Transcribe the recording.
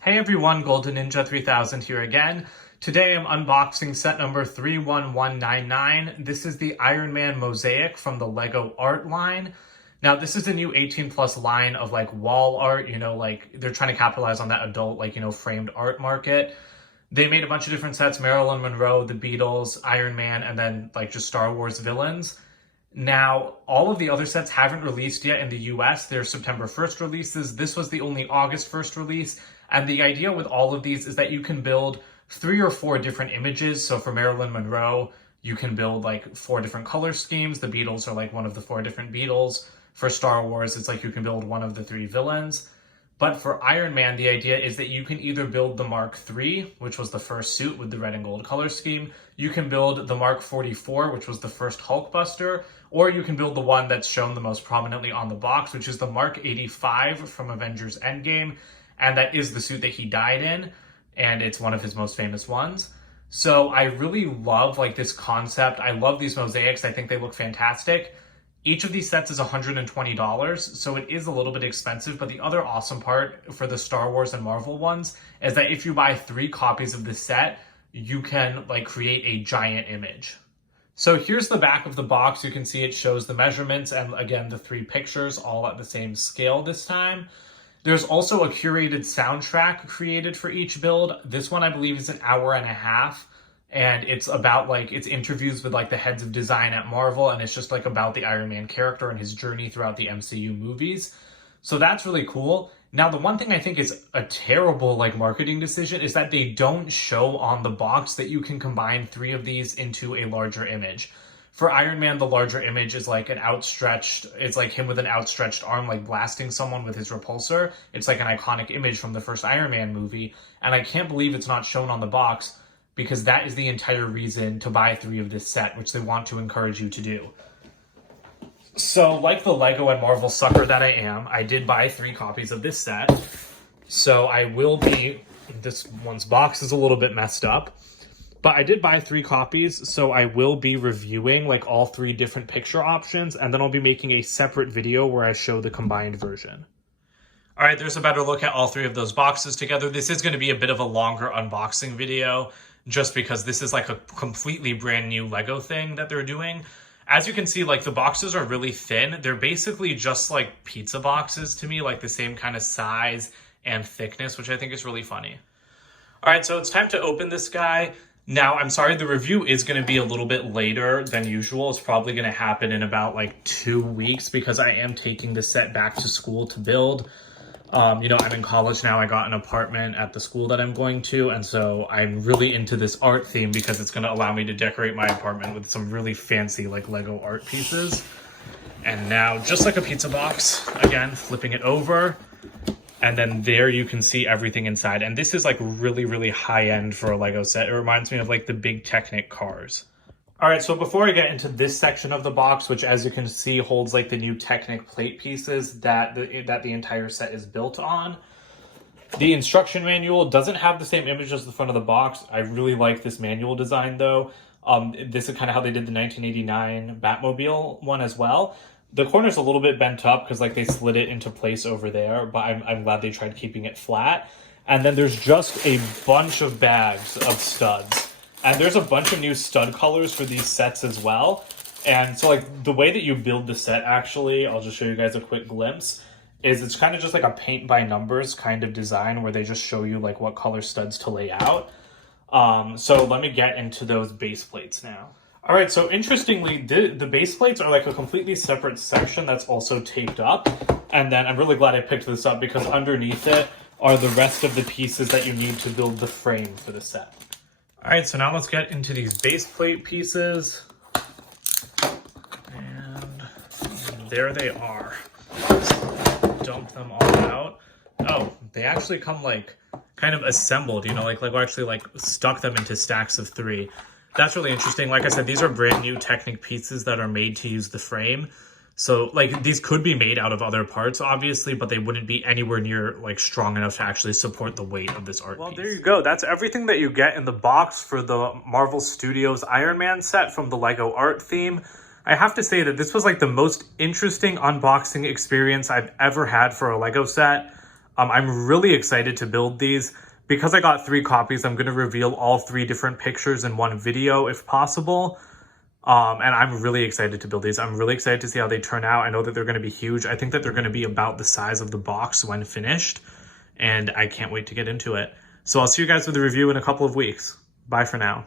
Hey everyone, Golden Ninja 3000 here again. Today I'm unboxing set number 31199. This is the Iron Man Mosaic from the Lego art line. Now this is a new 18 plus line of like wall art, they're trying to capitalize on that adult, framed art market. They made a bunch of different sets: Marilyn Monroe, the Beatles, Iron Man, and then like just Star Wars villains. Now, all of the other sets haven't released yet in the US. They're September 1st releases. This was the only August 1st release. And the idea with all of these is that you can build 3 or 4 different images. So for Marilyn Monroe, you can build like 4 different color schemes. The Beatles are like one of the 4 different Beatles. For Star Wars, it's like you can build one of the 3 villains. But for Iron Man, the idea is that you can either build the Mark III, which was the first suit with the red and gold color scheme. You can build the Mark 44, which was the first Hulkbuster, or you can build the one that's shown the most prominently on the box, which is the Mark 85 from Avengers Endgame. And that is the suit that he died in, and it's one of his most famous ones. So I really love like this concept. I love these mosaics. I think they look fantastic. Each of these sets is $120, so it is a little bit expensive, but the other awesome part for the Star Wars and Marvel ones is that if you buy 3 copies of this set, you can like create a giant image. So here's the back of the box. You can see it shows the measurements and again, the 3 pictures all at the same scale this time. There's also a curated soundtrack created for each build. This one I believe is an hour and a half. And it's about like, it's interviews with like the heads of design at Marvel, and it's just like about the Iron Man character and his journey throughout the MCU movies. So that's really cool. Now, the one thing I think is a terrible like marketing decision is that they don't show on the box that you can combine 3 of these into a larger image. For Iron Man, the larger image is like it's like him with an outstretched arm, like blasting someone with his repulsor. It's like an iconic image from the first Iron Man movie. And I can't believe it's not shown on the box, because that is the entire reason to buy 3 of this set, which they want to encourage you to do. So, like the Lego and Marvel sucker that I am, I did buy 3 copies of this set. So I will be, this one's box is a little bit messed up, but I did buy 3 copies, so I will be reviewing like all 3 different picture options, and then I'll be making a separate video where I show the combined version. All right, there's a better look at all 3 of those boxes together. This is going to be a bit of a longer unboxing video, just because this is like a completely brand new Lego thing that they're doing. As you can see, like the boxes are really thin. They're basically just like pizza boxes to me, like the same kind of size and thickness, which I think is really funny. All right, so it's time to open this guy. Now, I'm sorry, the review is going to be a little bit later than usual. It's probably going to happen in about like 2 weeks because I am taking this set back to school to build. I'm in college now. I got an apartment at the school that I'm going to, and so I'm really into this art theme because it's going to allow me to decorate my apartment with some really fancy like Lego art pieces. And now, just like a pizza box, again, flipping it over, and then there you can see everything inside. And this is like really, really high end for a Lego set. It reminds me of like the big Technic cars. All right, so before I get into this section of the box, which as you can see holds like the new Technic plate pieces that the entire set is built on, the instruction manual doesn't have the same image as the front of the box. I really like this manual design though. This is kind of how they did the 1989 Batmobile one as well. The corner's a little bit bent up because like they slid it into place over there, but I'm glad they tried keeping it flat. And then there's just a bunch of bags of studs. And there's a bunch of new stud colors for these sets as well. And so like the way that you build the set, actually, I'll just show you guys a quick glimpse, is it's kind of just like a paint by numbers kind of design where they just show you like what color studs to lay out. So let me get into those base plates now. All right, so interestingly, the base plates are like a completely separate section that's also taped up. And then I'm really glad I picked this up because underneath it are the rest of the pieces that you need to build the frame for the set. All right, so now let's get into these base plate pieces. And there they are. Let's dump them all out. Oh, they actually come like kind of assembled, like Lego actually like stuck them into stacks of 3. That's really interesting. Like I said, these are brand new Technic pieces that are made to use the frame. So like these could be made out of other parts, obviously, but they wouldn't be anywhere near like strong enough to actually support the weight of this art piece. Well, there you go. That's everything that you get in the box for the Marvel Studios Iron Man set from the Lego art theme. I have to say that this was like the most interesting unboxing experience I've ever had for a Lego set. I'm really excited to build these. Because I got 3 copies, I'm going to reveal all 3 different pictures in one video if possible. And I'm really excited to build these. I'm really excited to see how they turn out. I know that they're going to be huge. I think that they're going to be about the size of the box when finished. And I can't wait to get into it. So I'll see you guys with a review in a couple of weeks. Bye for now.